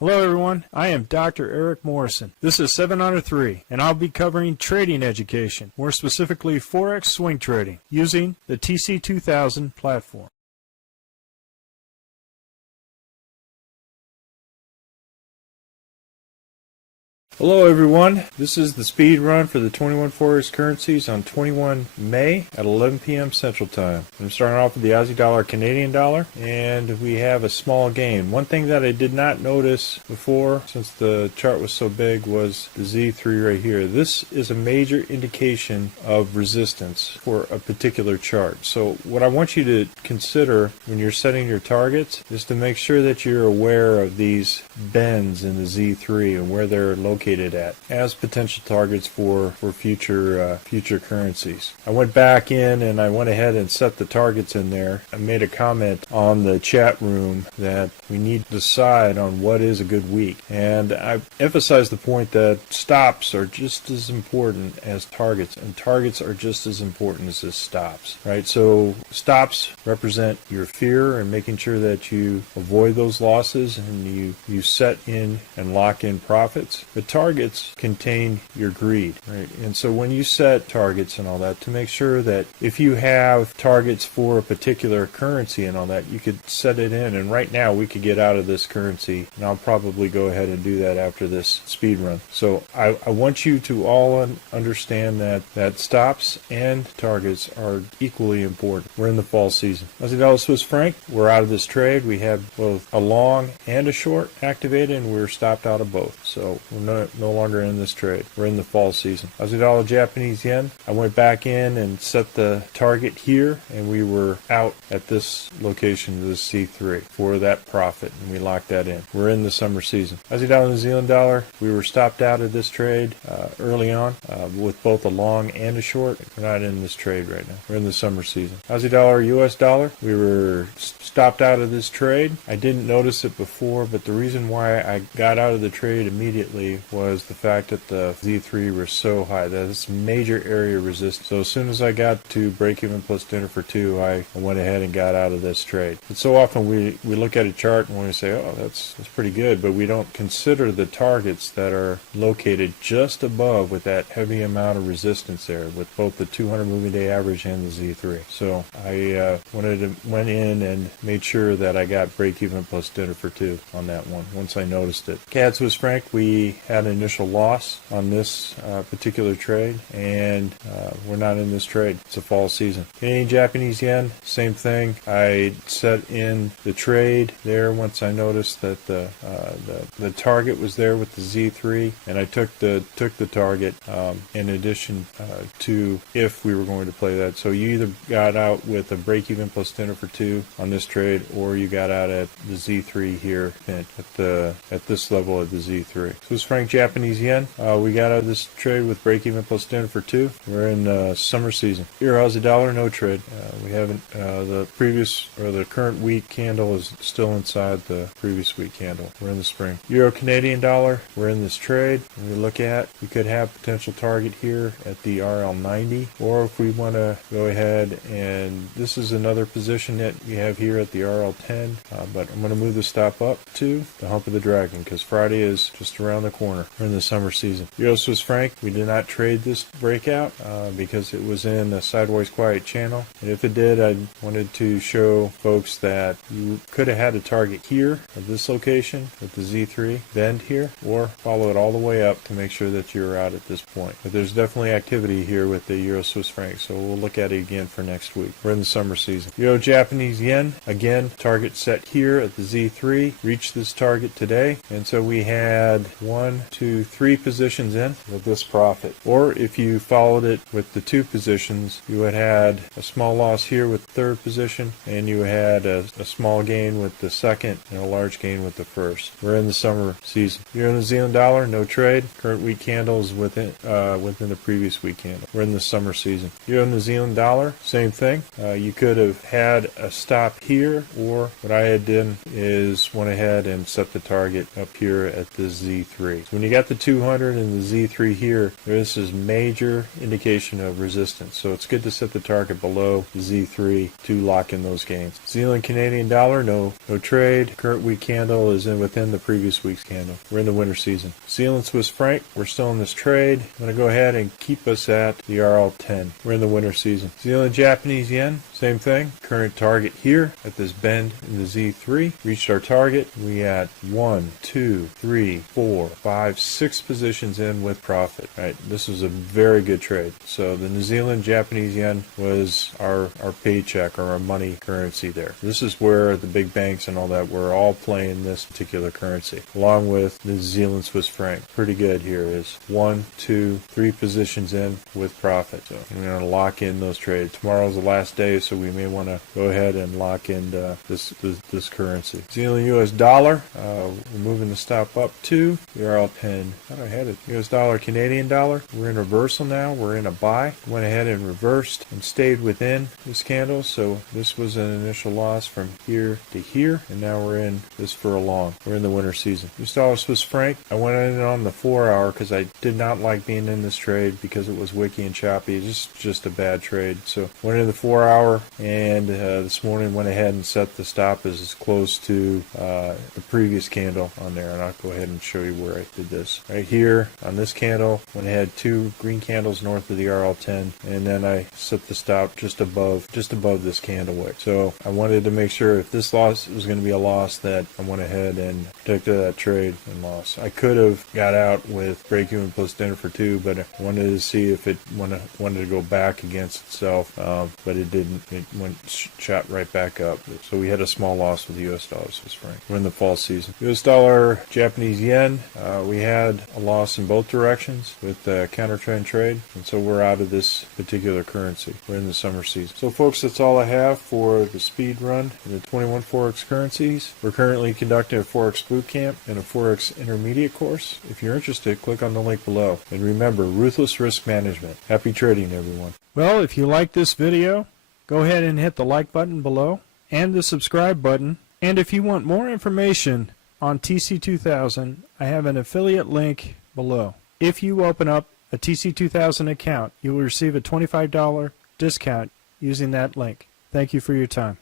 Hello everyone, I am Dr. Eric Morrison. This is 7 Under 3, and I'll be covering trading education, more specifically Forex swing trading, using the TC2000 platform. Hello everyone, this is the speed run for the 21 Forex currencies on 21 May at 11 p.m. Central Time. I'm starting off with the Aussie dollar, Canadian dollar, and we have a small gain. One thing that I did not notice before, since the chart was so big, was the Z3 right here. This is a major indication of resistance for a particular chart. So what I want you to consider when you're setting your targets is to make sure that you're aware of these bends in the Z3 and where they're located at as potential targets for future currencies. I went back in and I went ahead and set the targets in there. I made a comment on the chat room that we need to decide on what is a good week, and I emphasized the point that stops are just as important as targets, and targets are just as important as the stops, right? So stops represent your fear and making sure that you avoid those losses and you set in and lock in profits. But targets contain your greed, right? And so when you set targets and all that, to make sure that if you have targets for a particular currency and all that, you could set it in. And right now we could get out of this currency, and I'll probably go ahead and do that after this speed run. So I want you to all understand that stops and targets are equally important. We're in the fall season. Aussie dollar, Swiss franc, we're out of this trade. We have both a long and a short activated, and we're stopped out of both. So we're no longer in this trade. We're in the fall season. Aussie dollar, Japanese yen, I went back in and set the target here, and we were out at this location, this C3, for that profit, and we locked that in. We're in the summer season. Aussie dollar, New Zealand dollar, we were stopped out of this trade early on with both a long and a short. We're not in this trade right now. We're in the summer season. Aussie dollar, US dollar, we were stopped out of this trade. I didn't notice it before, but the reason why I got out of the trade immediately was the fact that the Z3 was so high. That's major area resistance. So as soon as I got to break even plus dinner for two, I went ahead and got out of this trade. But so often we look at a chart and we say, oh, that's pretty good, but we don't consider the targets that are located just above with that heavy amount of resistance there with both the 200 moving day average and the Z3. So I went in and made sure that I got break even plus dinner for two on that one once I noticed it. CAD Swiss franc, we had an initial loss on this particular trade, and we're not in this trade. It's a fall season. Canadian Japanese yen, same thing. I set in the trade there once I noticed that the target was there with the Z3, and I took the target in addition to if we were going to play that. So you either got out with a break even plus dinner for two on this trade, or you got out at the Z3 here at this level of the Z3. Swiss franc, Japanese yen, we got out of this trade with break even plus dinner for two. We're in summer season. Euro Aussie dollar, no trade. We haven't the current week candle is still inside the previous week candle. We're in the spring. Euro Canadian dollar, we're in this trade. When we look at, we could have potential target here at the RL90, or if we want to go ahead, and this is another position that you have here at the RL10, but I'm going to move the stop up to the hump of the dragon because Friday is just around the corner. We're in the summer season. Euro Swiss franc, we did not trade this breakout because it was in a sideways quiet channel, and if it did, I wanted to show folks that you could have had a target here at this location with the Z3 bend here, or follow it all the way up to make sure that you're out at this point. But there's definitely activity here with the Euro Swiss franc, so we'll look at it again for next week. We're in the summer season. Euro Japanese yen, again, target set here at the Z3, reached this target today, and so we had 1, 2, 3 positions in with this profit. Or if you followed it with the 2 positions, you would had a small loss here with the 3rd position, and you had a small gain with the 2nd and a large gain with the 1st. We're in the summer season. Euro New Zealand dollar, no trade. Current week candle is within the previous week candle. We're in the summer season. Euro New Zealand dollar, same thing. You could have had a stop here, or what I had done is went ahead and set the target up here at the Z3. So when you got the 200 and the Z3 here, this is major indication of resistance. So it's good to set the target below the Z3 to lock in those gains. Zealand Canadian dollar, no trade. Current week candle is within the previous week's candle. We're in the winter season. Zealand Swiss franc, we're still in this trade. I'm going to go ahead and keep us at the RL10. We're in the winter season. Zealand Japanese yen, same thing. Current target here at this bend in the Z3. Reached our target. We had 1, 2, 3, 4, 5, 6 positions in with profit. Right, this was a very good trade. So the New Zealand Japanese yen was our paycheck or our money currency there. This is where the big banks and all that were all playing this particular currency, along with the New Zealand Swiss franc. Pretty good here is 1, 2, 3 positions in with profit. So we're going to lock in those trades. Tomorrow's the last day, so we may want to go ahead and lock in this currency. Zealand US dollar, we're moving the stop up to the RL10. How do I had it? US dollar Canadian dollar. We're in reversal now. We're in a buy. Went ahead and reversed and stayed within this candle. So this was an initial loss from here to here, and now we're in this for a long. We're in the winter season. US dollar Swiss franc. I went in on the 4 hour because I did not like being in this trade because it was wicky and choppy. It's just a bad trade. So went in the 4 hour, and this morning went ahead and set the stop as close to the previous candle on there, and I'll go ahead and show you where I did this. Right here on this candle, went ahead 2 green candles north of the RL10, and then I set the stop just above this candle wick. So I wanted to make sure if this loss was going to be a loss that I went ahead and protected that trade and loss. I could have got out with break even plus dinner for 2, but I wanted to see if it wanted to go back against itself, but it didn't. It shot right back up. So we had a small loss with the US dollar Swiss franc. We're in the fall season. US dollar Japanese yen, we had a loss in both directions with counter trend trade, and so we're out of this particular currency. We're in the summer season. So folks, that's all I have for the speed run in the 21 Forex currencies. We're currently conducting a Forex bootcamp and a Forex intermediate course. If you're interested, click on the link below. And remember, ruthless risk management. Happy trading, everyone. Well, if you like this video, go ahead and hit the like button below and the subscribe button. And if you want more information on TC2000, I have an affiliate link below. If you open up a TC2000 account, you will receive a $25 discount using that link. Thank you for your time.